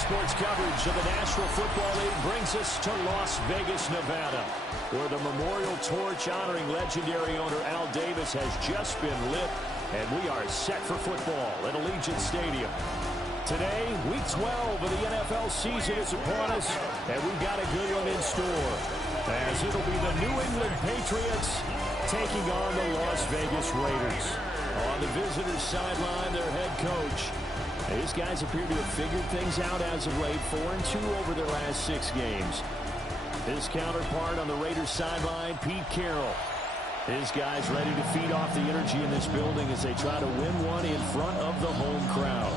sports coverage of the National Football League brings us to Las Vegas, Nevada, where the memorial torch honoring legendary owner Al Davis has just been lit, and we are set for football at Allegiant Stadium. Today, Week 12 of the NFL season is upon us, and we've got a good one in store, as it'll be the New England Patriots taking on the Las Vegas Raiders. On the visitors' sideline, their head coach. These guys appear to have figured things out as of late, 4-2 over their last 6 games. His counterpart on the Raiders sideline, Pete Carroll. His guys ready to feed off the energy in this building as they try to win one in front of the home crowd.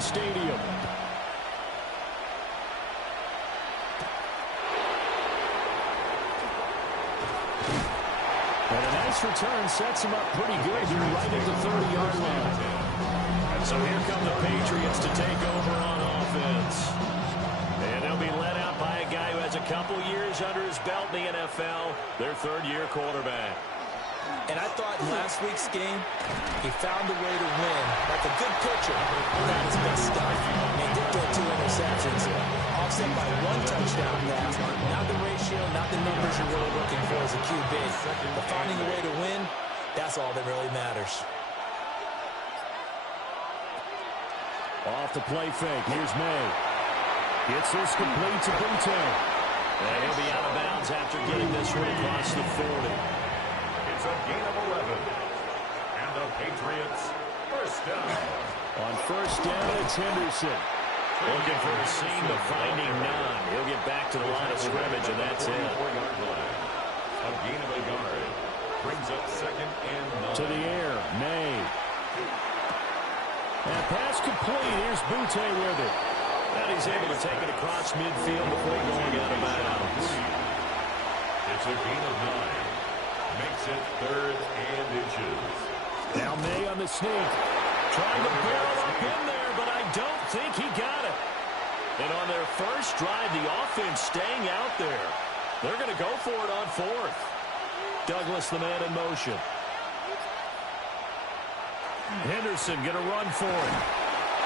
Stadium. And a nice return sets him up pretty good here right at the 30-yard line. And so here come the Patriots to take over on offense. And they'll be led out by a guy who has a couple years under his belt in the NFL, their third-year quarterback. And I thought in last week's game, he found a way to win. Like a good pitcher, not his best stuff. He did throw 2 interceptions, offset by 1 touchdown pass. Not the ratio, not the numbers you're really looking for as a QB. But finding a way to win, that's all that really matters. Off the play fake, here's May. Gets this complete to Butte. And he'll be out of bounds after getting this one across the 40. It's a gain of 11. And the Patriots first down. On first down, it's Henderson. Looking for a seam, but finding none. He'll get back to the line of scrimmage, and that's it. A gain of a yard. Brings up second and 9. To the air, May. And pass complete. Here's Butte with it. And he's able to take it across midfield before going out of bounds. It's a gain of 9. Makes it 3rd and inches. Now May on the sneak. Trying to barrel up in there, but I don't think he got it. And on their first drive, the offense staying out there. They're going to go for it on 4th. Douglas, the man in motion. Henderson going to run for it.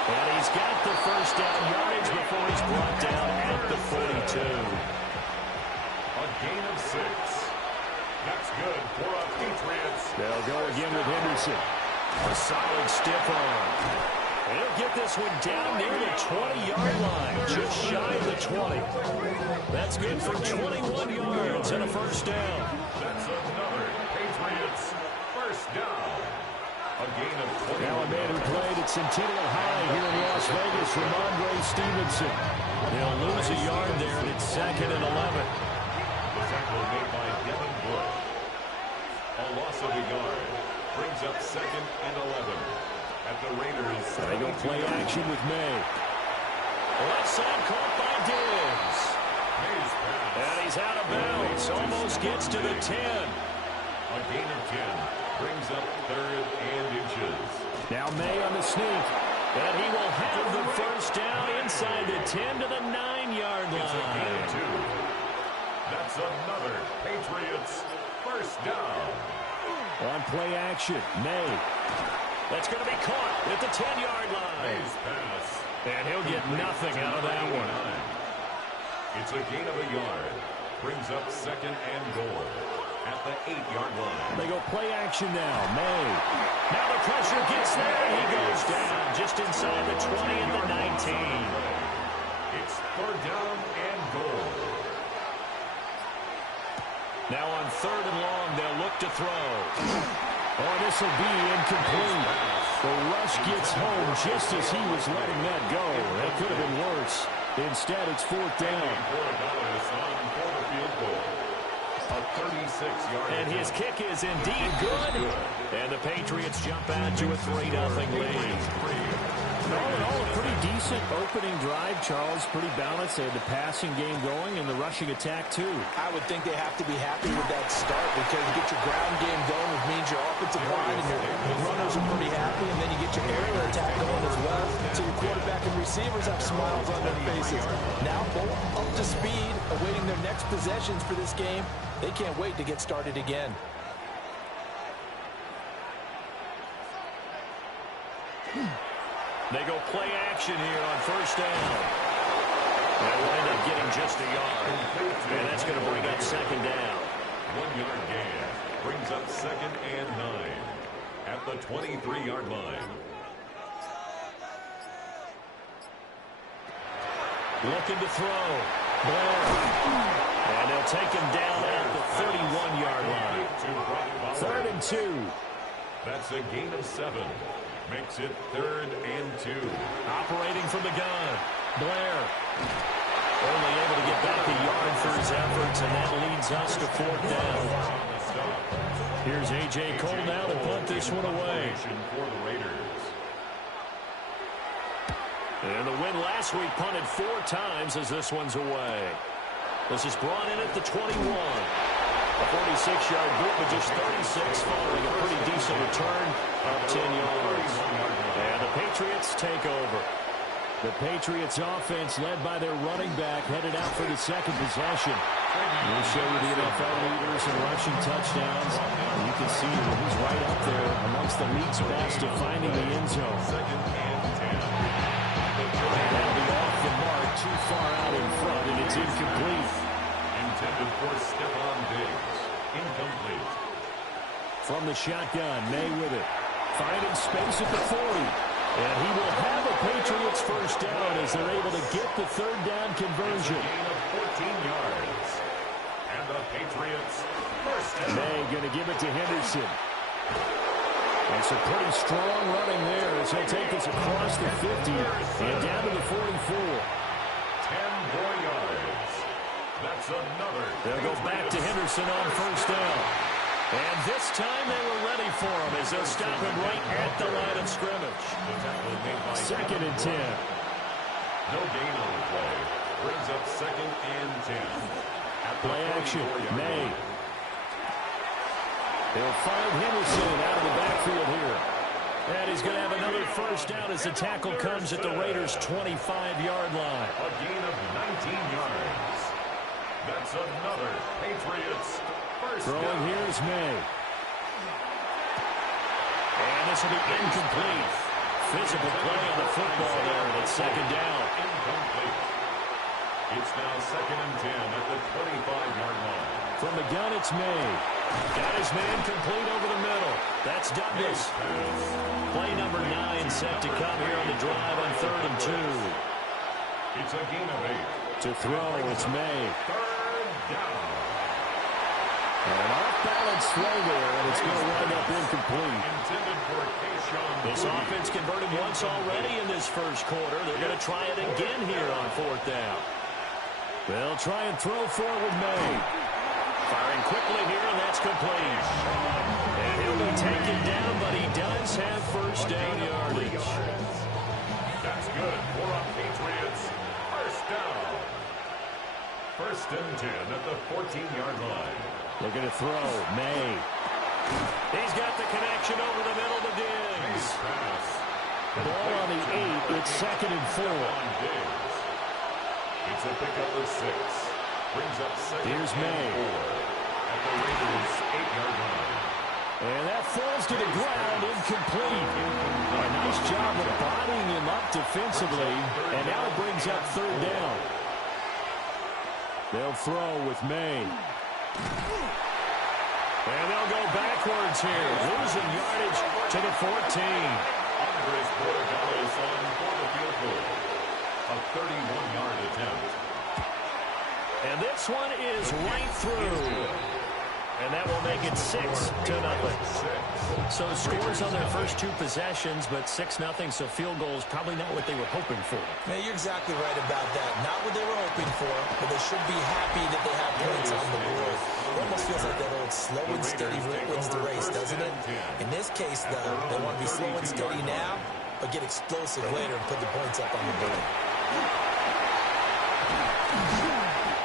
And he's got the first down yardage before he's brought down at the 42. A gain of 6. That's good for our Patriots. They'll go again with Henderson. A solid stiff arm. He'll get this one down near the 20-yard line, just shy of the 20. That's good for 21 yards and a first down. That's another Patriots first down. A gain of 20. Now a man who played at Centennial High here in Las Vegas, Ramondre Stevenson. They'll lose a yard there, and it's 2nd and 11. The tackle made by Devin Bush. A loss of a yard. Brings up 2nd and 11. At the Raiders. They go play action with May. Left side caught by Diggs. May's pass. And he's out of bounds. Almost gets to the 10. A gain of 10. Brings up 3rd and inches. Now May on the sneak. And he will have the first down inside the 10 to the 9-yard line. It's a gain of 2. That's another Patriots first down. On play action, May. That's going to be caught at the 10-yard line. May's pass. And he'll get nothing out of that one. It's a gain of a yard. Brings up 2nd and goal at the 8-yard line. They go play action now, May. Now the pressure gets there. He goes down just inside the 20 and the 19. It's 3rd down and goal. Now on 3rd and long, they'll look to throw. Oh, this will be incomplete. The rush gets home just as he was letting that go. That could have been worse. Instead, it's 4th down. A 36-yard. And his kick is indeed good. And the Patriots jump out to a 3-0 lead. All in all, a pretty decent opening drive, Charles. Pretty balanced. They had the passing game going and the rushing attack, too. I would think they have to be happy with that start because you get your ground game going, which means your offensive line and your runners are pretty happy, and then you get your aerial attack going as well. So your quarterback and receivers have smiles on their faces. Now both up to speed, awaiting their next possessions for this game. They can't wait to get started again. They go play action here on first down. They will end up getting just a yard. And that's going to bring up second down. 1 yard gain brings up 2nd and 9 at the 23-yard line. Looking to throw. Blair. And they'll take him down at the 31-yard line. 3rd and 2. That's a gain of 7. Makes it 3rd and 2. Operating from the gun. Blair. Only able to get back a yard for his efforts, and that leads us to 4th down. Here's A.J. Cole now to punt this one away. For the Raiders. And the win last week punted 4 times as this one's away. This is brought in at the 21. A 46-yard boot, but just 36 following a pretty decent return of 10 yards. And the Patriots take over. The Patriots offense led by their running back headed out for the second possession. We'll show you the NFL leaders in rushing touchdowns. And you can see that he's right up there amongst the league's best of finding the end zone. 2nd and 10. And that'll be off the mark, too far out in front, and it's incomplete. Intended for Stephon Diggs. Incomplete. From the shotgun, May with it. Finding space at the 40. And he will have a Patriots first down as they're able to get the 3rd down conversion. Gain of 14 yards. And the Patriots first down. May going to give it to Henderson. And some pretty strong running there as he'll take this across the 50 and down to the 44. 10 more yards. That's another. They'll go back to Henderson on first down. And this time they were ready for him as they'll stop him right at the line of scrimmage. 2nd and 10. No gain on the play. Brings up 2nd and 10. Play action. May. They'll find Henderson out of the backfield here. And he's going to have another first down as the tackle comes at the Raiders' 25-yard line. A gain of 19 yards. That's another Patriots first Throwing down. here is May. And this will be incomplete. Physical play on the football there, and it's second down. Incomplete. It's now 2nd and 10 at the 25-yard line. From the gun, it's May. Got his man complete over the middle. That's Douglas. Play number 9 set to come here on the drive on 3rd and 2. It's a gain of 8. To throw, it's May. 3rd down. An off-balance throw there, and it's going to wind up incomplete. Intended for Keyshawn. This offense converted once already in this first quarter. They're going to try it again here on 4th down. They'll try and throw forward May. Firing quickly here, and that's complete. And he'll be taken down, but he does have first down yardage. That's good for a Patriots first down. 1st and 10 at the 14-yard line. Looking to throw, May. He's got the connection over the middle to Diggs. Pass. Ball on the 8, it's 2nd and 4. On Diggs. It's a pickup of 6. Brings up 2nd Here's and May. 4 at the Raiders' 8-yard line. And that falls to the ground, incomplete. A nice job of bodying him up defensively, and now it brings up 3rd down. They'll throw with May. And they'll go backwards here, losing yardage to the 14. Andres Borregales on for the field goal. A 31-yard attempt. And this one is right through. And that will make it 6-0. So scores on their first 2 possessions, but 6-0, so field goal is probably not what they were hoping for. Yeah, you're exactly right about that. Not what they were hoping for, but they should be happy that they have points on the board. It almost feels like that old slow and steady wins the race, doesn't it? In this case, though, they want to be slow and steady now but get explosive later and put the points up on the board.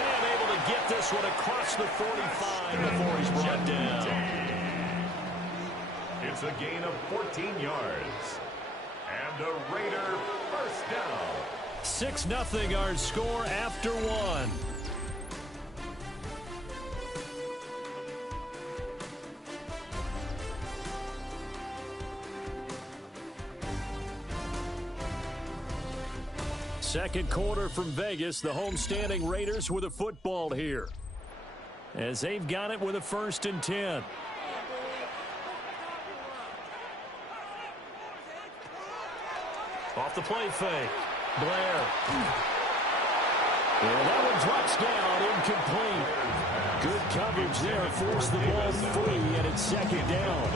And able to get this one across the 45 before he's brought down. It's a gain of 14 yards. And a Raider first down. 6-0 our score after one. Second quarter from Vegas. The homestanding Raiders with a football here, as they've got it with a 1st and 10. Off the play fake. Blair. And that one drops down, incomplete. Good coverage there. Force the ball free, and it's 2nd down.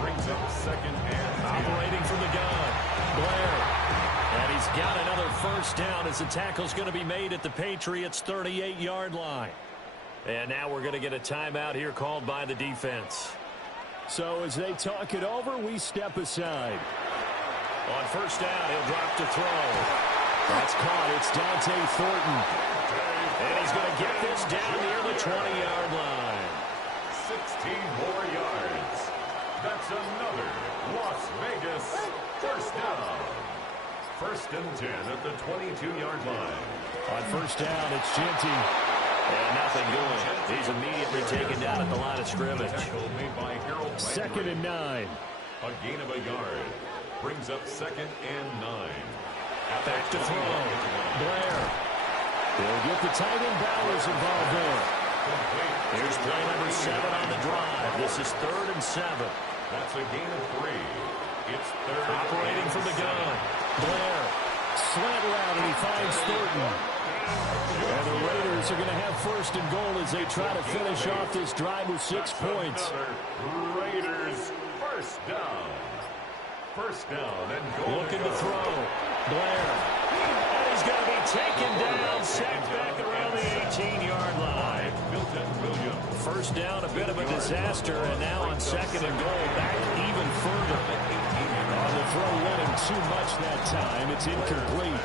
Brings up 2nd and 10. Operating from the gun. Blair. And he's got another 1st down as the tackle's going to be made at the Patriots' 38-yard line. And now we're going to get a timeout here called by the defense. So as they talk it over, we step aside. On 1st down, he'll drop to throw. That's caught. It's Dante Thornton. And he's going to get this down near the 20-yard line. 16 more yards. That's another Las Vegas 1st down. 1st and 10 at the 22-yard line. On 1st down, it's Genty. And nothing doing. He's immediately taken down at the line of scrimmage. 2nd and 9. A gain of a yard. Brings up 2nd and 9. Back to throw. Blair. They'll get the tight end Bowers involved there. Here's play number 7 on the drive. This is 3rd and 7. That's a gain of 3. It's 3rd. Operating from the gun. Blair. Slant route, and he finds Thornton. And the Raiders are going to have 1st and goal as they try to finish off this drive with 6 points. Raiders 1st down. 1st down and goal. Looking to throw. Blair. And he's going to be taken down, sacked back around the 18-yard line. Williams. 1st down, a bit of a disaster, and now on 2nd and goal, back even further. On the throw, running too much that time. It's incomplete.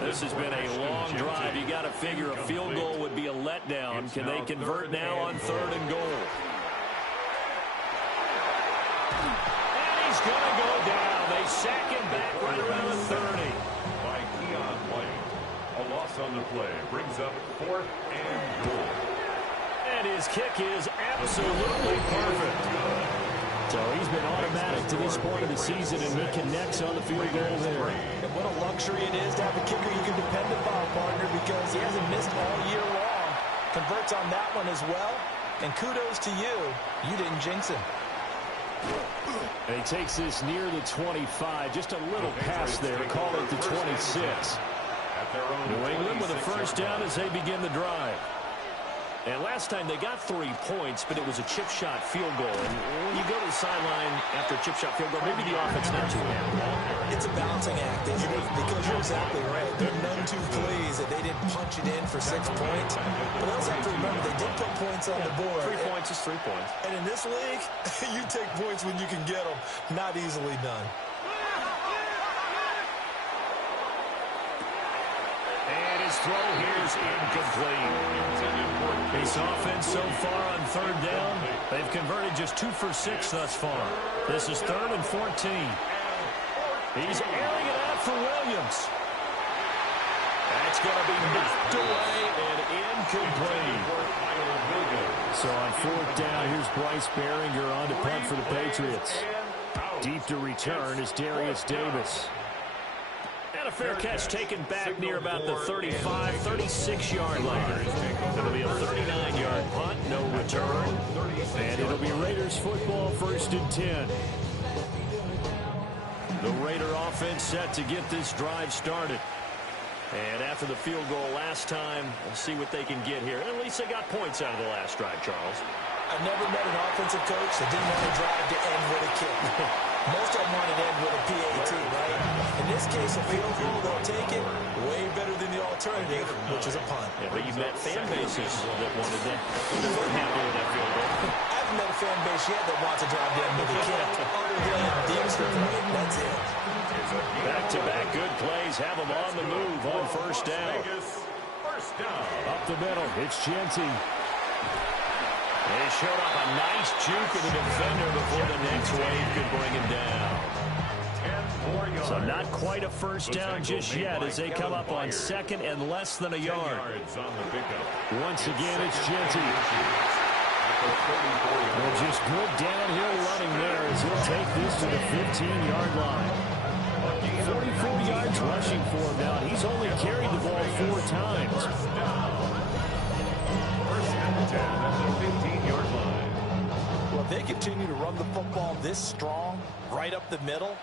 This has been a long drive. You got to figure a field goal would be a letdown. Can they convert now on 3rd and goal? He's going to go down. They sack him back right around the 30. By Keon White. A loss on the play brings up 4th and goal. And his kick is absolutely perfect. So he's been automatic to this point of the season, and he connects on the field goal there. And what a luxury it is to have a kicker you can depend upon, partner, because he hasn't missed all year long. Converts on that one as well. And kudos to you. You didn't jinx him. And he takes this near the 25. Just a little pass there. Call it the 26. New England with a 1st down as they begin the drive. And last time they got 3 points, but it was a chip shot field goal. And when you go to the sideline after a chip shot field goal, maybe the offense not too happy. It's a balancing act, isn't it? Because you're exactly right. They're none too pleased that they didn't punch it in for 6 points. But also have to remember they did put points on the board. 3 points is 3 points. And in this league, you take points when you can get them. Not easily done. And his throw here is incomplete. This offense so far on 3rd down, they've converted just 2 for 6 thus far. This is 3rd and 14. He's airing it out for Williams. That's going to be knocked away and incomplete. So on 4th down, here's Bryce Behringer on to punt for the Patriots. Deep to return is Darius Davis. And a fair catch taken back near about the 35, 36-yard line. It'll be a 39-yard punt, no return. And it'll be Raiders football, 1st and 10. The Raider offense set to get this drive started. And after the field goal last time, we'll see what they can get here. At least they got points out of the last drive, Charles. I've never met an offensive coach that didn't want to drive to end with a kick. Most of them want it end with a PAT, right? In this case, a field goal, they'll take it. Way better than the alternative, which is a punt. Yeah, but you've met fan bases that wanted that. We're happy with that field goal. I haven't met a fan base yet that wants to drive down with a kick. Other than the extra point, that's it. Back-to-back good plays have them on the move on first down. First down. Up the middle, it's Genty. They showed up a nice juke of the defender before the next wave could bring him down. 10 more yards. So not quite a first down just yet as they come up on second and less than a 10 yard. yards on the pickup. Once again, it's Genty. Well, just good downhill running there as he'll take this to the 15-yard line. 44 yards rushing for him now. He's only carried the ball 4 times. First and 10 at the 15-yard line. Well, if they continue to run the football this strong, right up the middle,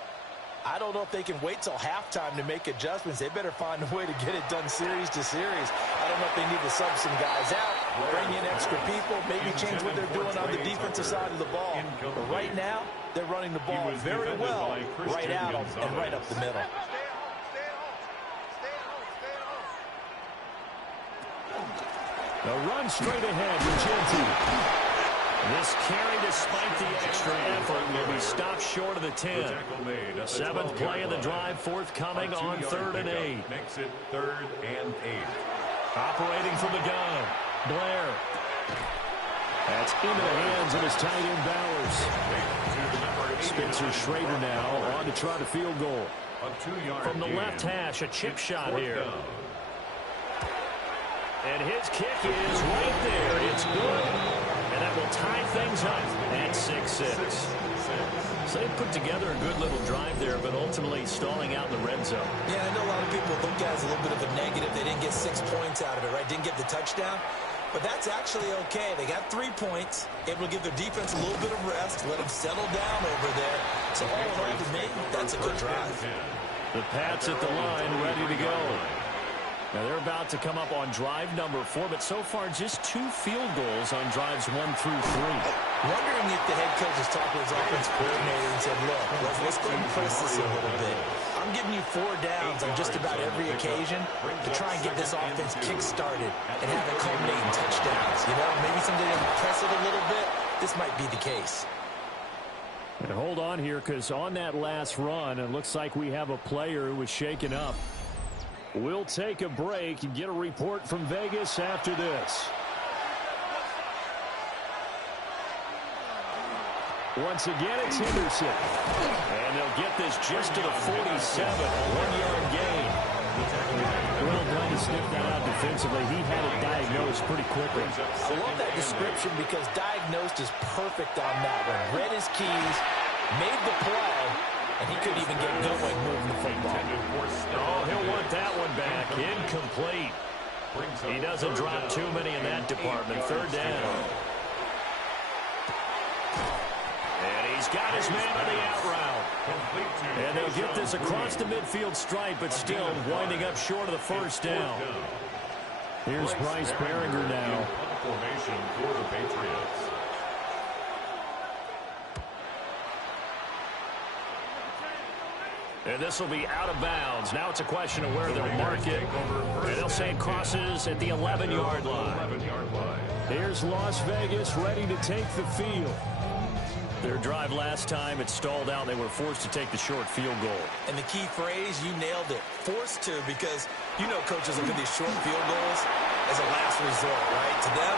I don't know if they can wait till halftime to make adjustments. They better find a way to get it done series to series. I don't know if they need to sub some guys out, bring in extra people, maybe change what they're doing on the defensive side of the ball. But right now, they're running the ball very well right out and right up the middle. A run straight ahead with Genty. This carry, despite the extra effort, will be stopped short of the 10. 7th play of the drive, forthcoming on 3rd and 8. Makes it 3rd and 8. Operating from the gun, Blair. That's into the hands of his tight end Bowers. Spencer Schrader now on to try the field goal. From the left hash, a chip shot here. And his kick is right there. It's good. And that will tie things up at 6-6. So they put together a good little drive there, but ultimately stalling out in the red zone. Yeah, I know a lot of people look at it as a little bit of a negative. They didn't get 6 points out of it, right? Didn't get the touchdown. But that's actually okay. They got 3 points. It will give their defense a little bit of rest, let them settle down over there. So all in all, to me, that's a good drive. The Pats at the line, ready to go. Now they're about to come up on drive number 4, but so far just 2 field goals on drives 1 through 3. Wondering if the head coach has talked to his offensive coordinator and said, look, let's go and press this a little bit. I'm giving you 4 downs on just about every occasion to try and get this offense kick-started and have it culminate in touchdowns. You know, maybe someday they'll press it a little bit. This might be the case. And hold on here, because on that last run, it looks like we have a player who was shaken up. We'll take a break and get a report from Vegas after this. Once again, it's Henderson. And they'll get this just to the 47, 1-yard gain. Well, glad to sniff that out defensively. He had it diagnosed pretty quickly. I love that description because diagnosed is perfect on that one. Read his keys, made the play, and he couldn't even get going moving the football. Oh, he'll want that one back. Incomplete. He doesn't drop too many in that department. 3rd down. And he's got his man on the out route. And they'll get this across the midfield stripe, but still winding up short of the 1st down. Here's Bryce Behringer now. Formation for the Patriots. And this will be out of bounds. Now it's a question of where they'll mark it. And they'll say it crosses at the 11-yard line. Here's Las Vegas ready to take the field. Their drive last time, it stalled out. They were forced to take the short field goal. And the key phrase, you nailed it. Forced to, because you know coaches look at these short field goals as a last resort, right? To them,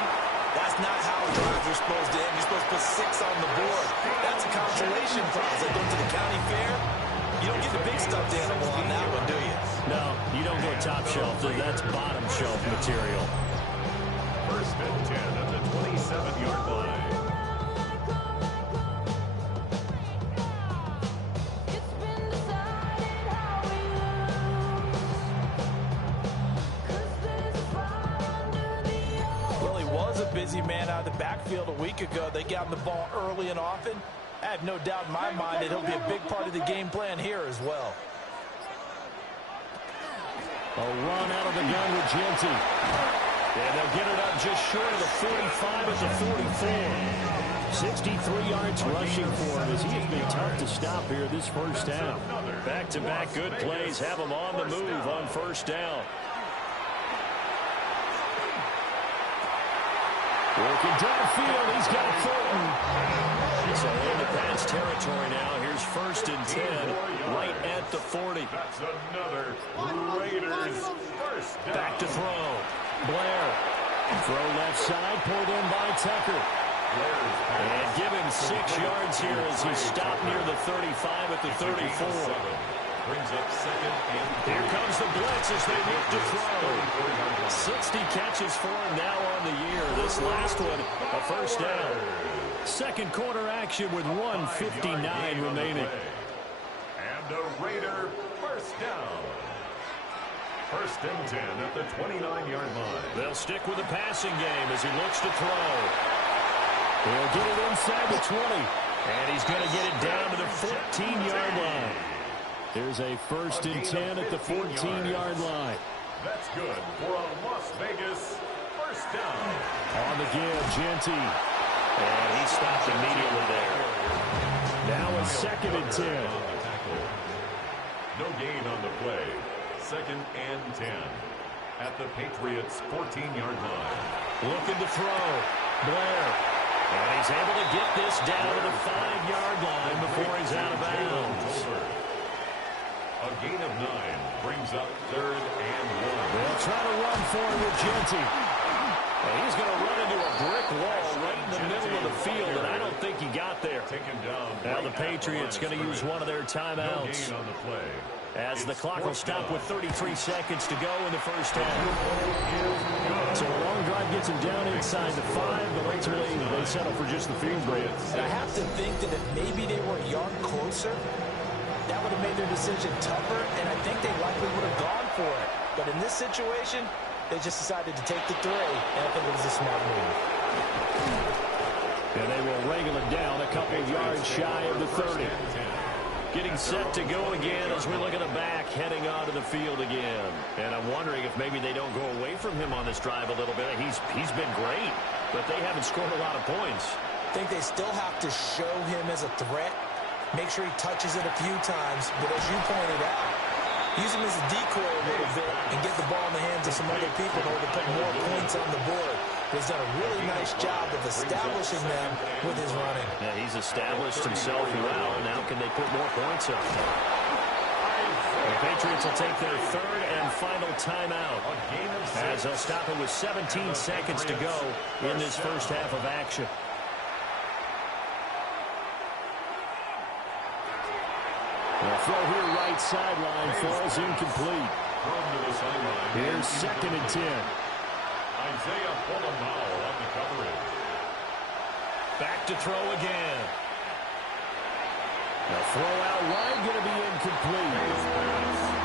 that's not how drives are supposed to end. You're supposed to put 6 on the board. That's a consolation prize. They go to the county fair. You don't get the big stuffed animal on that one, do you? No, you don't go top shelf. That's bottom shelf material. 1st and 10 at the 27-yard line. Well, he was a busy man out of the backfield a week ago. They got him the ball early and often. I have no doubt in my mind that he'll be a big part of the game plan here as well. A run out of the gun with Genty. And they'll get it up just short of the 45 at the 44. 63 yards rushing for him as he has been tough to stop here this first down. Back-to-back good plays have him on the move on first down. Working downfield, he's got Fulton. So into pass territory now. Here's 1st and 10, right at the 40. That's another Raiders first down. Back to throw. Blair. Throw left side, pulled in by Tucker. And give him 6 yards here as he stopped near the 35 at the 34. Brings up 2nd and 3. Here comes the blitz as they look to throw. 60 catches for him now on the year. This last one, a first down. Second quarter action with 1:59 remaining. And a Raider first down. 1st and 10 at the 29-yard line. They'll stick with the passing game as he looks to throw. He'll get it inside the 20. And he's going to get it down to the 14-yard line. There's a 1st and 10 at the 14-yard line. That's good for a Las Vegas first down. On the give, Genty. And he stopped immediately there. Now a 2nd and 10. No gain on the play. 2nd and 10 at the Patriots' 14-yard line. Looking to throw. Blair. And he's able to get this down to the 5-yard line before he's out of bounds. A gain of 9 brings up 3rd and 1. They'll try to run for him with Genty. And he's going to run into a brick wall right in the middle of the field, and I don't think he got there. Now the Patriots going to use one of their timeouts. No gain on the play. As the clock will stop with 33 seconds to go in the first half. So a long drive gets him down inside the 5, but ultimately they settle for just the field goal. And I have to think that if maybe they were a yard closer, that would have made their decision tougher, and I think they likely would have gone for it. But in this situation, they just decided to take the 3, and I think it was a smart move. And they will wrangle it down a couple of yards shy of the 30. Getting set to go again as we look at the back heading onto the field again. And I'm wondering if maybe they don't go away from him on this drive a little bit. He's been great, but they haven't scored a lot of points. I think they still have to show him as a threat. Make sure he touches it a few times, but as you pointed out, use him as a decoy a little bit and get the ball in the hands of some other people in order to put more points on the board. He's done a really nice job of establishing them with his running. Yeah, he's established himself well. Now can they put more points up? The Patriots will take their 3rd and final timeout as they'll stop it with 17 seconds to go in this first half of action. The throw here right sideline falls incomplete. Here's 2nd and 10. Isaiah Polamalu on the coverage. Back to throw again. The throw out wide going to be incomplete.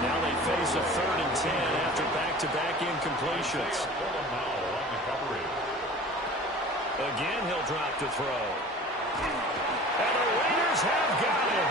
Now they face a 3rd and 10 after back-to-back incompletions. Polamalu on the coverage. Again, he'll drop to throw. And the Raiders have got him.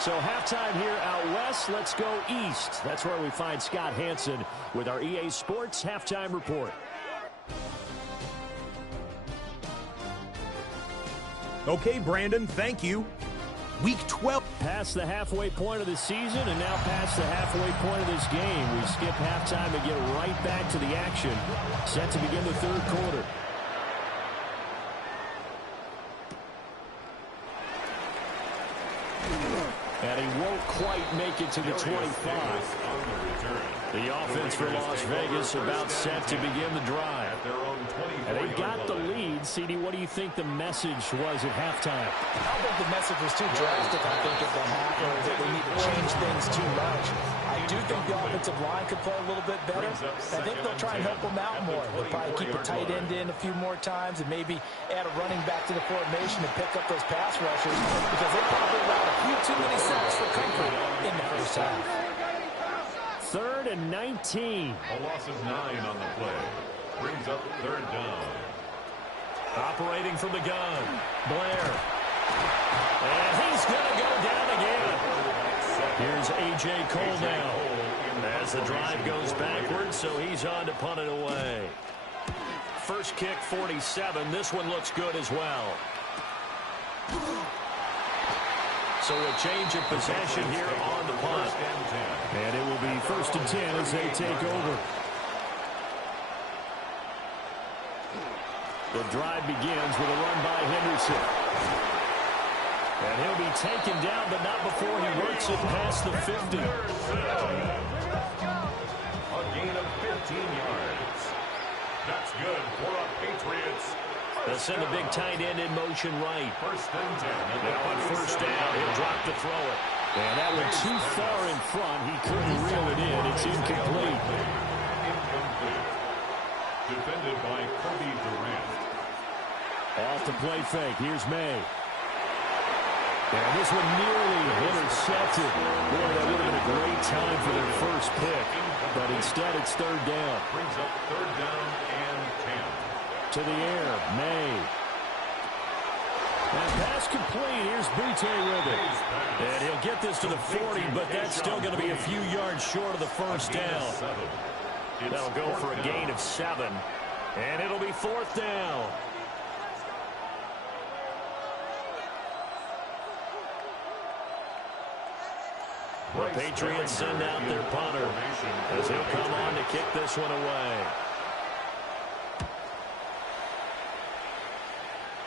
So halftime here out west. Let's go east. That's where we find Scott Hansen with our EA Sports Halftime Report. Okay, Brandon, thank you. Week 12. Past the halfway point of the season and now past the halfway point of this game. We skip halftime and get right back to the action. Set to begin the 3rd quarter. And he won't quite make it to the 25. The offense for Las Vegas about set to begin the drive. And they got the lead. CD, what do you think the message was at halftime? I don't think the message was too drastic, I think, at the half, or that they need to change things too much. I do think the offensive line could play a little bit better. I think they'll try and help them out more. They'll probably keep a tight end in a few more times and maybe add a running back to the formation to pick up those pass rushers because they probably allowed a few too many sacks for comfort in the first half. 3rd and 19. A loss of 9 on the play. Brings up 3rd down. Operating from the gun. Blair. And he's going to go down again. Here's A.J. Cole now. As the drive goes backwards, so he's on to punt it away. First kick, 47. This one looks good as well. So a change of possession here on the punt. And it will be 1st and 10 as they take over. The drive begins with a run by Henderson. And he'll be taken down, but not before he works it past the 50. A gain of 15 yards. That's good for a Patriots. They'll send the big tight end in motion right. 1st and 10. Now on 1st down, he'll drop to throw it. And that one too far in front. He couldn't reel it in. It's incomplete. Incomplete. Defended by Kobe Durant. Off the play fake. Here's May. And this one nearly intercepted. Boy, that would have been a great time for their first pick. But instead, it's 3rd down. Brings up 3rd down and 10. To the air, May. And pass complete. Here's Butte with it. And he'll get this to the 40, but that's still going to be a few yards short of the 1st down. That'll go for a gain of 7. And it'll be 4th down. The Patriots send out their punter as he'll come on to kick this one away.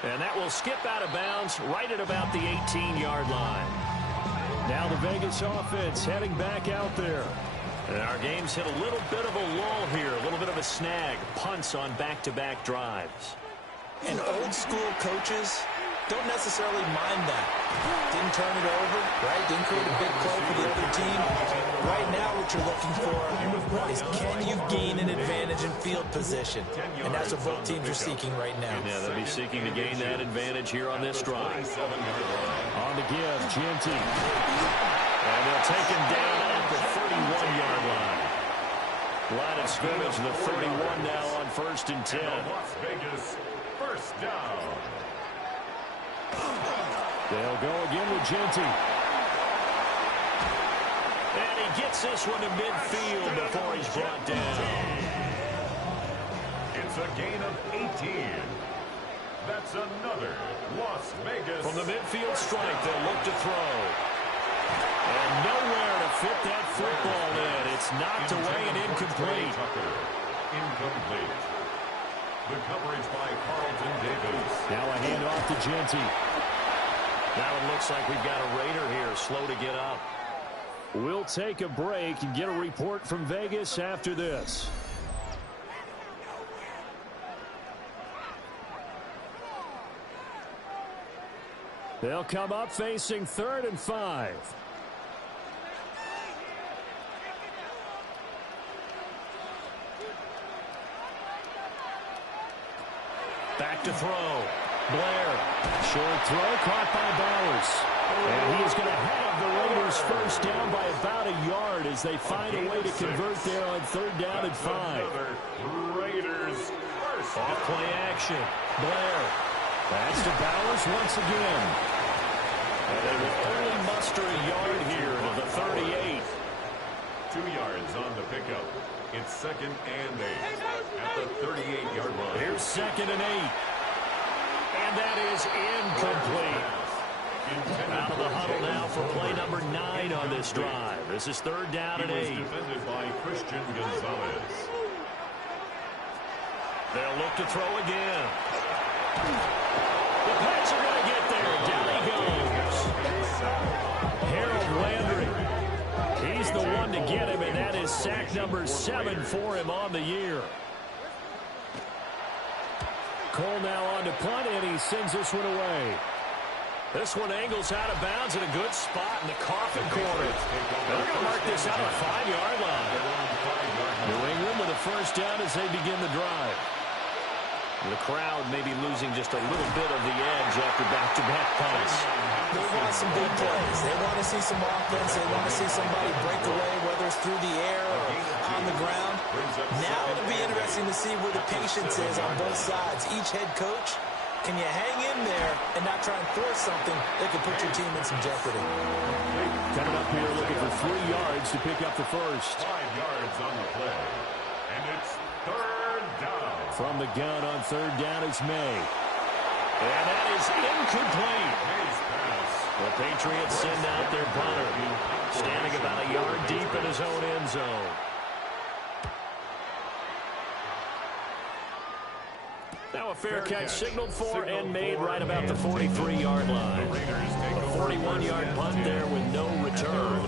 And that will skip out of bounds right at about the 18-yard line. Now the Vegas offense heading back out there. And our game's hit a little bit of a lull here, a little bit of a snag. Punts on back-to-back drives. And old-school coaches don't necessarily mind that. Didn't turn it over, right? Didn't create a big play for the other team. Right now what you're looking for is can you gain an advantage in field position? And that's what both teams are seeking right now. Yeah, they'll be seeking to gain that advantage here on this drive. On the give, Genty. And they'll take him down at the 31-yard line. Line of scrimmage, the 31 now on 1st and 10. Las Vegas 1st down. They'll go again with Genty. And he gets this one to midfield before he's brought down. It's a gain of 18. That's another Las Vegas. From the midfield strike, they'll look to throw. And nowhere to fit that football in. It's knocked away and incomplete. Incomplete. The coverage by Carlton Davis. Now a handoff to Genty. Now it looks like we've got a Raider here, slow to get up. We'll take a break and get a report from Vegas after this. They'll come up facing 3rd and 5. Back to throw. Blair. Short throw caught by Bowers. And he is going to have the Raiders 1st down by about a yard as they find a way to convert there on 3rd down and 5. Raiders 1st. Off play action. Blair. That's to Bowers once again. And they will only muster a yard here to the 38. 2 yards on the pickup. It's 2nd and 8 at the 38-yard line. Here's 2nd and 8. And that is incomplete. Out of the huddle now for play number 9 on this drive. This is 3rd down and 8. He was defended by Christian Gonzalez. They'll look to throw again. The Pats are going to get there. Down he goes. Harold Landry. He's the one to get him, and that is sack number 7 for him on the year. Cole now on to punt, and he sends this one away. This one angles out of bounds in a good spot in the coffin corner. They're going to mark this out at the 5-yard line. New England with a 1st down as they begin the drive. The crowd may be losing just a little bit of the edge after back-to-back punts. They want some big plays. They want to see some offense. They want to see somebody break away, whether it's through the air or on the ground. Now it'll be interesting to see where the patience is on both sides. Each head coach Can you hang in there and not try and force something that could put your team in some jeopardy? Coming up here looking for 3 yards to pick up the first. 5 yards on the play. And it's third down. From the gun on third down is May. And that is incomplete. The Patriots send out their punter, standing about a yard deep in his own end zone. Now a fair catch signaled for and made right about the 43-yard line. A 41-yard punt there with no return.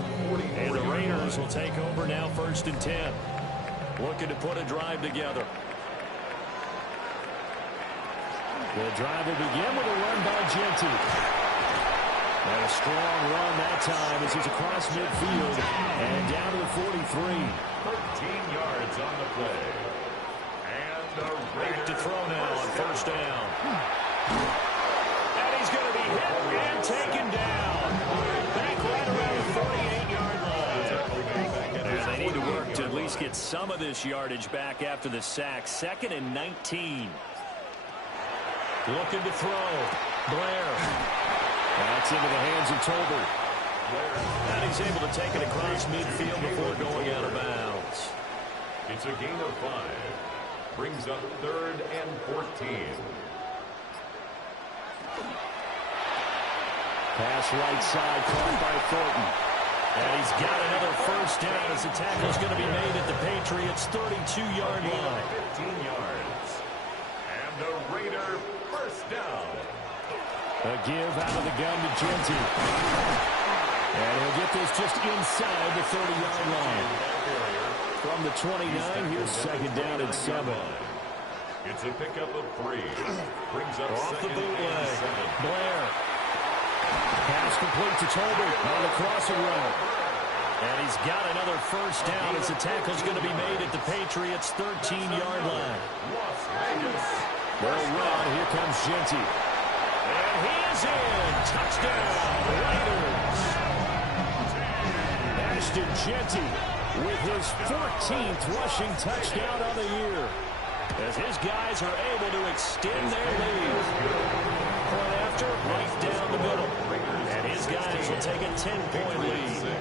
And the Raiders will take over now 1st and 10. Looking to put a drive together. The drive will begin with a run by Genty. And a strong run that time as he's across midfield and down to the 43. 13 yards on the play. Ready to throw now on 1st down. And he's going to be hit and taken down. Back right around the 48-yard line. And they need to work to at least get some of this yardage back after the sack. 2nd and 19. Looking to throw. Blair. That's into the hands of Tolbert. And he's able to take it across midfield before going out of bounds. It's a gain of 5. Brings up 3rd and 14. Pass right side, caught by Thornton. And he's got another 1st down as the tackle's going to be made at the Patriots' 32-yard line. 15 yards. And the Raider 1st down. A give out of the gun to Genty. And he'll get this just inside the 30-yard line. From the 29, here's 2nd down and 7. It's a pickup of 3. Brings up off the 2nd bootleg. and 7. Blair. Pass complete to Tolbert on the crossing route. And he's got another 1st down as the tackle's going to be made at the Patriots' 13-yard line. Las Vegas. They'll run. Here comes Genty. And he is in. Touchdown, Raiders. Ashton Genty with his 14th rushing touchdown of the year, as his guys are able to extend their lead. Point after, right down the middle. And his guys will take a 10-point lead.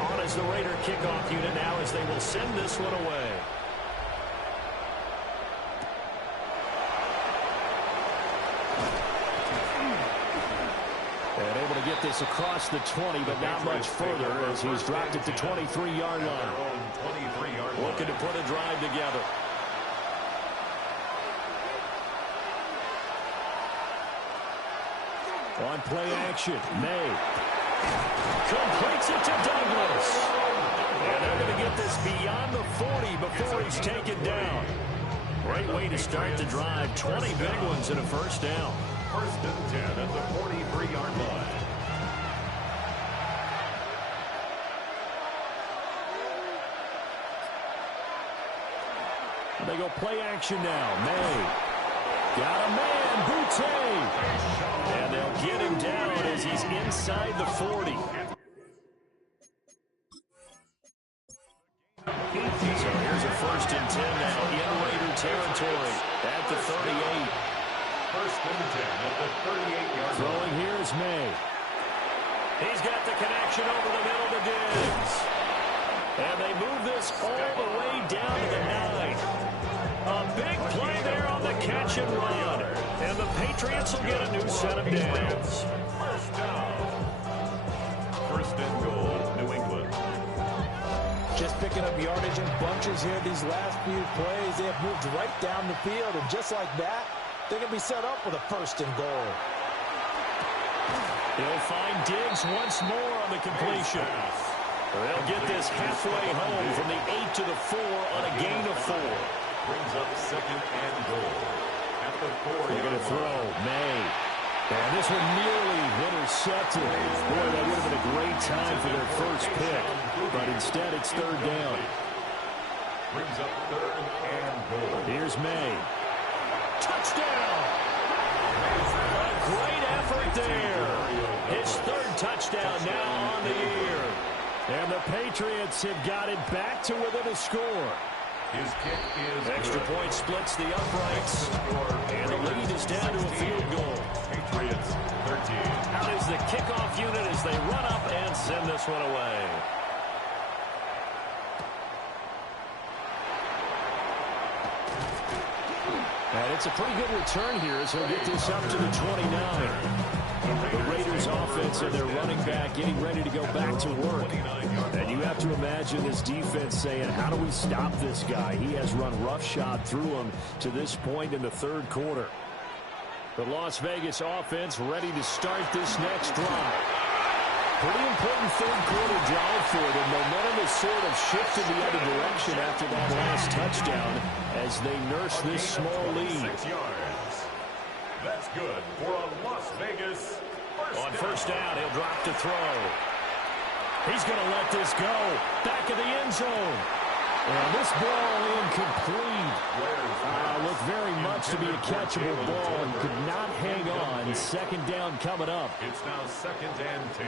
On as the Raider kickoff unit now as they will send this one away. And able to get this across the 20, but not much further as he's dropped it to 23-yard line. Looking to put a drive together. On play action, May. Completes it to Douglas. And they're going to get this beyond the 40 before he's taken down. Great way to start the drive. 20 big ones and a 1st down. 1st and 10 at the 43-yard line. They go play action now. May. Got a man, Boutte. And they'll get him down as he's inside the 40. So here's a 1st and 10 now in Raider territory at the 38. 1st and 10 at the 38-yard line. Throwing here is May. He's got the connection over the middle to Diggs. And they move this all the way down to the 9. A big play there on the catch and run. And the Patriots will get a new set of downs. 1st down. 1st and goal, New England. Just picking up yardage in bunches here these last few plays. They have moved right down the field, and just like that, they can be set up with a 1st and goal. He'll find Diggs once more on the completion. They'll get this halfway home from the 8 to the 4 on a gain of 4. Brings up 2nd and goal at the 4-yard line. They're going to throw. May. And this one nearly intercepted. Boy, that would have been a great time for their first pick. But instead, it's 3rd down. Brings up 3rd and goal. Here's May. Touchdown! A great effort there. His 3rd touchdown now on the year. And the Patriots have got it back to within a score. His kick is Extra good. point splits the uprights. And the lead is down to a field goal. Patriots 13. Out is the kickoff unit as they run up and send this one away. And it's a pretty good return here as he'll get this up to the 29. The Raiders offense and their running back getting ready to go back to work. And you have to imagine this defense saying, how do we stop this guy? He has run roughshod through him to this point in the third quarter. The Las Vegas offense ready to start this next drive. Pretty important third quarter drive for them. Momentum has sort of shifted the other direction after that last touchdown as they nurse this small lead. 6 yards. That's good for a Las Vegas First down, he'll drop to throw. He's going to let this go. Back of the end zone. And this ball incomplete. Looked very much to be a catchable ball and could not hang on. Second down coming up. It's now 2nd and 10.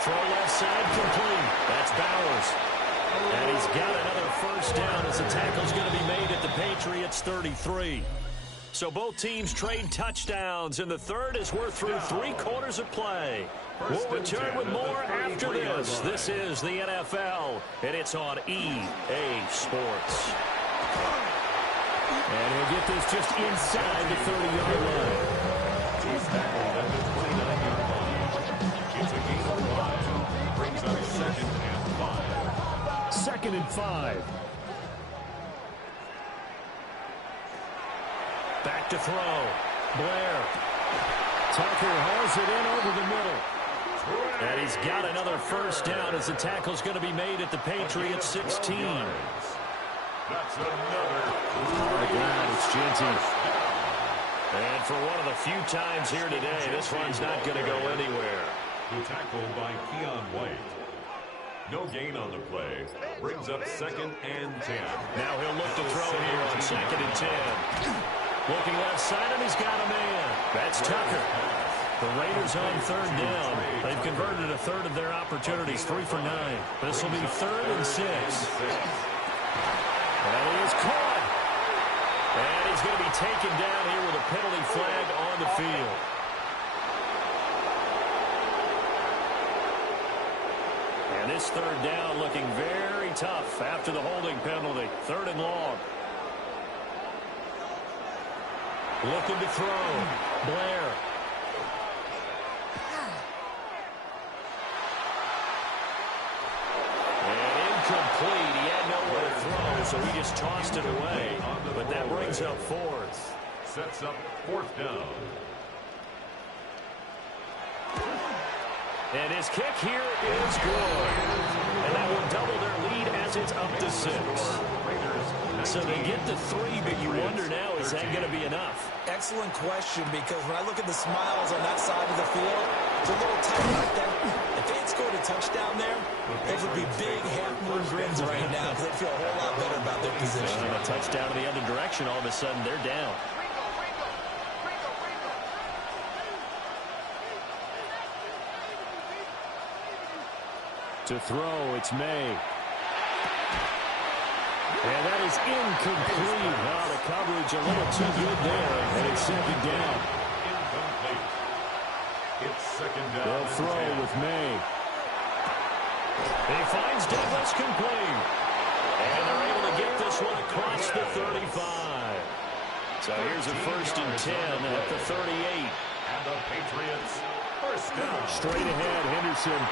Throw left side complete. That's Bowers. And he's got another first down as the tackle's going to be made at the Patriots 33. So both teams trade touchdowns in the third as we're through 3 quarters of play. We'll return with more after this. This is the NFL, and it's on EA Sports. And he'll get this just inside the 30-yard line. He's tackled at the 29-yard line. It's a gain of 5. Brings up 2nd and 5. 2nd and 5. Back to throw. Blair. Tucker hauls it in over the middle. And he's got another first down as the tackle's going to be made at the Patriots 16. That's another. On the ground, it's Genty. And for one of the few times here today, this one's not going to go anywhere. The tackle by Keon White. No gain on the play. Brings up 2nd and 10. Now he'll look to throw here on 2nd and 10. Looking left side, and he's got a man. That's Tucker. The Raiders on 3rd down. They've converted a third of their opportunities, 3 for 9. This will be 3rd and 6. And he is caught. And he's going to be taken down here with a penalty flag on the field. And this 3rd down looking very tough after the holding penalty. 3rd and long. Looking to throw. Blair. And incomplete. He had nowhere to throw, so he just tossed it away. But that brings up 4th. Sets up 4th down. And his kick here is good. And that will double their lead as it's up to 6. So they get to 3, but you wonder now, is that going to be enough? Excellent question, because when I look at the smiles on that side of the field, it's a little tight right there. If they had scored a touchdown there, those would be big half-moon grins right now because they'd feel a whole lot better about their position. And a touchdown in the other direction, all of a sudden they're down. To throw, it's May. And that is incomplete. Now the coverage a little too good there, and it's 2nd down. Incomplete. It's 2nd down. They'll throw with May. He finds Douglas complete. And they're able to get this one across the 35. So here's a 1st and 10 at the 38. And the Patriots first down. Straight ahead, Henderson.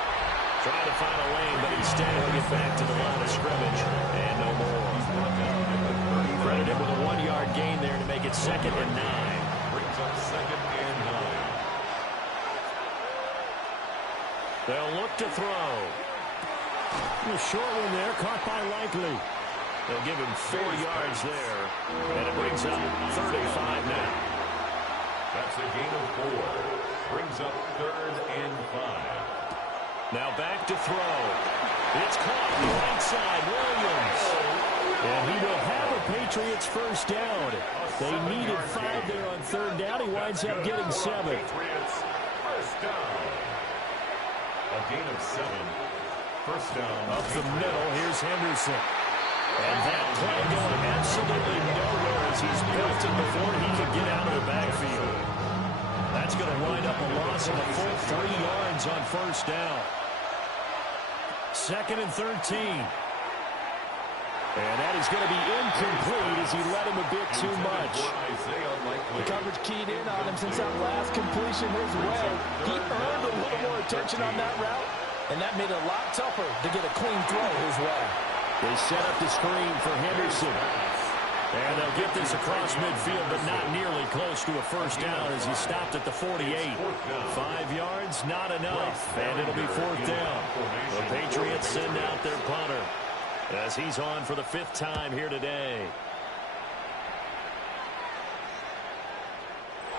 Trying to find a lane, but instead he'll get back to the line of scrimmage. And no more. Credited with a 1-yard gain there to make it 2nd and 9. Brings up 2nd and 9. They'll look to throw. A short one there, caught by Likely. They'll give him 4 yards there. And it brings up 35 now. That's a gain of 4. Brings up 3rd and 5. Now back to throw. It's caught right side, Williams. And he will have a Patriots first down. They needed 5 there on 3rd down. He winds up getting 7. Patriots first down. A gain of 7. First down. Up the middle, here's Henderson. And that play going absolutely nowhere as he's built it before he can get out of the backfield. That's going to wind up a loss of a full 3 yards on first down. 2nd and 13. And that is going to be incomplete as he let him a bit too much. The coverage keyed in on him since that last completion his way. He earned a little more attention on that route, and that made it a lot tougher to get a clean throw his way. They set up the screen for Henderson. And they'll get this across midfield, but not nearly close to a first down as he stopped at the 48. 5 yards, not enough, and it'll be 4th down. The Patriots send out their punter as he's on for the 5th time here today.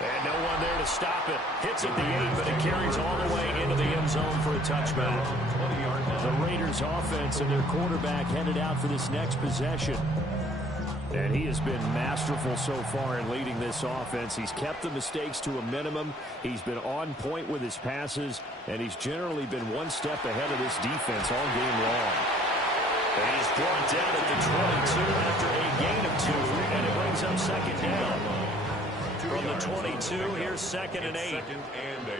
And no one there to stop it. Hits at the 8, but it carries all the way into the end zone for a touchback. The Raiders offense and their quarterback headed out for this next possession. And he has been masterful so far in leading this offense. He's kept the mistakes to a minimum. He's been on point with his passes, and he's generally been one step ahead of this defense all game long. And he's brought down at the 22 after a gain of 2, and it brings up 2nd down. From the 22, here's 2nd and 8. 2nd and 8.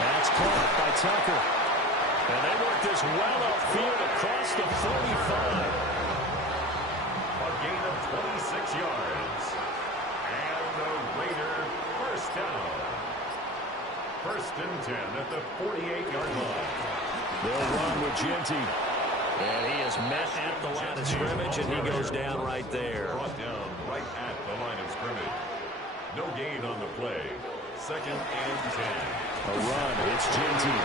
That's caught by Tucker. And they work this well upfield across the 45. A gain of 26 yards. And the Raider first down. 1st and 10 at the 48-yard line. They'll run with Genty. And he is met at the line of scrimmage, and he goes down right there. Brought down right at the line of scrimmage. No gain on the play. 2nd and 10. A run. It's Genty.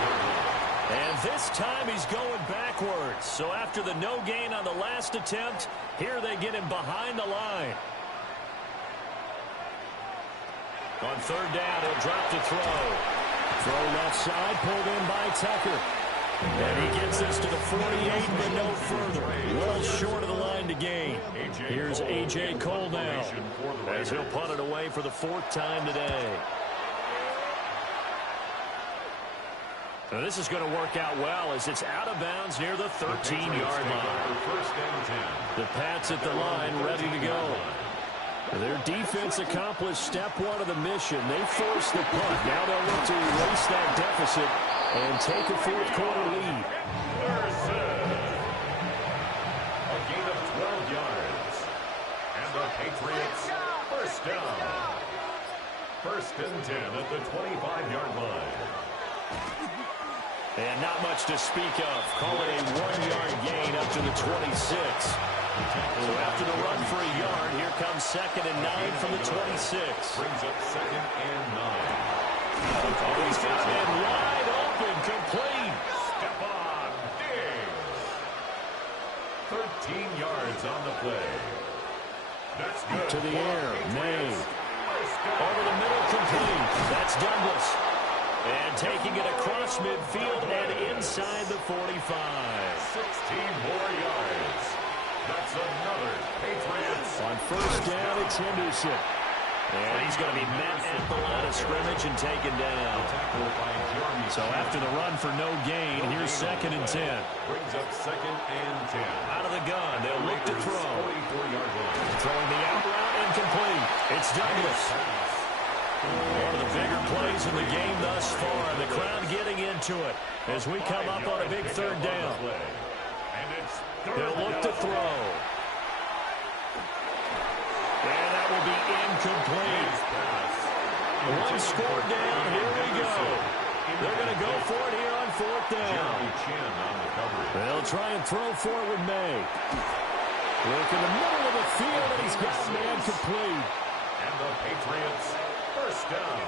And this time he's going backwards. So after the no gain on the last attempt, here they get him behind the line. On 3rd down, he'll drop to throw. Throw left side, pulled in by Tucker. And he gets this to the 48, but no further. Well short of the line to gain. Here's A.J. Cole now, as he'll punt it away for the 4th time today. Now this is going to work out well as it's out of bounds near the 13-yard line. The Pats at the line, ready to go. Their defense accomplished step 1 of the mission. They forced the punt. Now they'll look to erase that deficit and take a 4th quarter lead. A gain of 12 yards. And the Patriots first down. 1st and 10 at the 25-yard line. And not much to speak of. Call it a 1-yard gain up to the 26. So after the run for a yard, here comes 2nd and 9 from the 26. Brings up 2nd and 9. Oh, he's got him wide open, complete. Stephon Diggs. 13 yards on the play. That's good. To the air, May. Over the middle, complete. That's Douglas. And taking it across midfield and inside the 45. 16 more yards. That's another Patriots. On 1st down, it's Henderson. And he's going to be met at the line of scrimmage and taken down. So after the run for no gain, here's 2nd and 10. Brings up 2nd and 10. Out of the gun, they'll look to throw. Throwing the out route, incomplete. It's Douglas. One of the bigger plays in the game thus far. The crowd getting into it as we come up on a big 3rd down. They'll look to throw. And that will be incomplete. One score down. Here we go. They're going to go for it here on 4th down. They'll try and throw for it with May. Look in the middle of the field, and he's got a man complete. And the Patriots first down.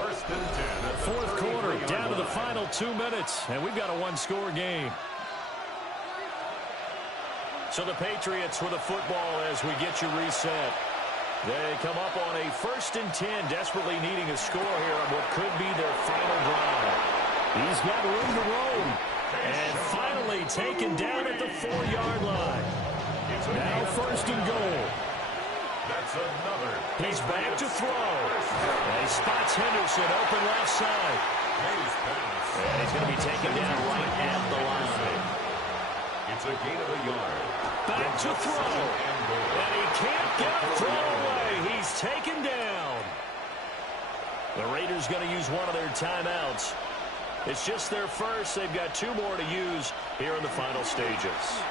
1st and 10 at the 4th quarter, down to the final 2 minutes, and we've got a 1-score game. So the Patriots with the football as we get you reset. They come up on a 1st and 10, desperately needing a score here on what could be their final drive. He's got room to roam. And finally taken down at the 4-yard line. Now 1st and goal. That's another. He's back to throw. And he spots Henderson open left side. And he's going to be taken down right at the line. It's a gain of a yard. Back to throw. And he can't get a throw away. He's taken down. The Raiders going to use one of their timeouts. It's just their first. They've got 2 more to use here in the final stages.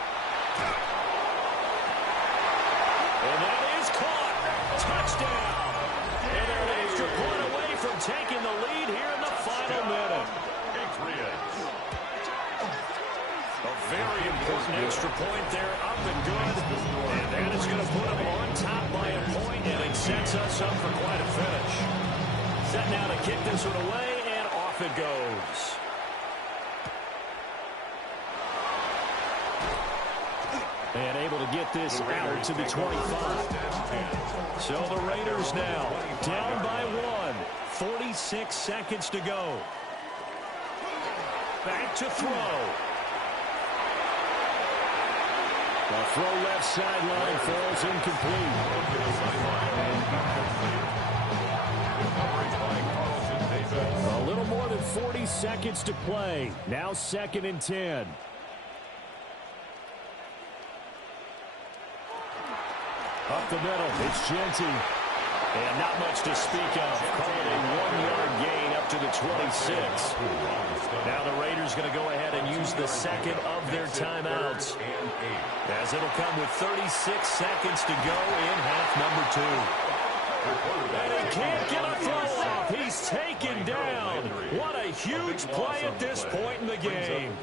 And that is caught. Touchdown. And they're an extra point away from taking the lead here in the final minute. A very important extra point there, up and good. And that is going to put them on top by a point, and it sets us up for quite a finish. Set now to kick this one away, and off it goes. And able to get this out to the 25. So the Raiders now down by 1. 46 seconds to go. Back to throw. The throw left sideline falls incomplete. A little more than 40 seconds to play. Now 2nd and 10. Up the middle, it's Genty. And not much to speak of. Call it a 1-yard gain up to the 26. Now the Raiders going to go ahead and use the second of their timeouts, as it'll come with 36 seconds to go in half number 2. And he can't get a throw off. He's taken down. What a huge play at this point in the game.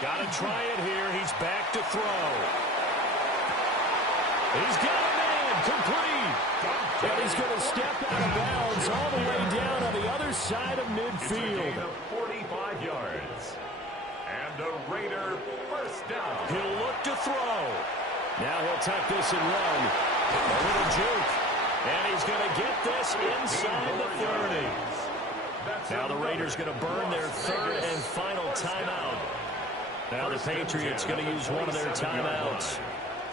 Got to try it here. He's back to throw. He's got a man complete. And he's going to step out of bounds all the way down on the other side of midfield. 45 yards. And a Raider first down. He'll look to throw. Now he'll tuck this and run. A little juke. And he's going to get this inside the 30. Now the Raiders going to burn their 3rd and final timeout. Now the Patriots going to use one of their timeouts.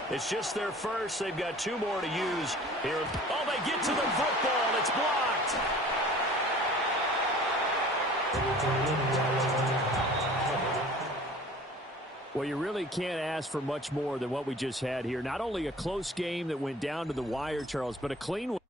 It's just their first. They've got 2 more to use here. Oh, they get to the football. It's blocked. Well, you really can't ask for much more than what we just had here. Not only a close game that went down to the wire, Charles, but a clean one.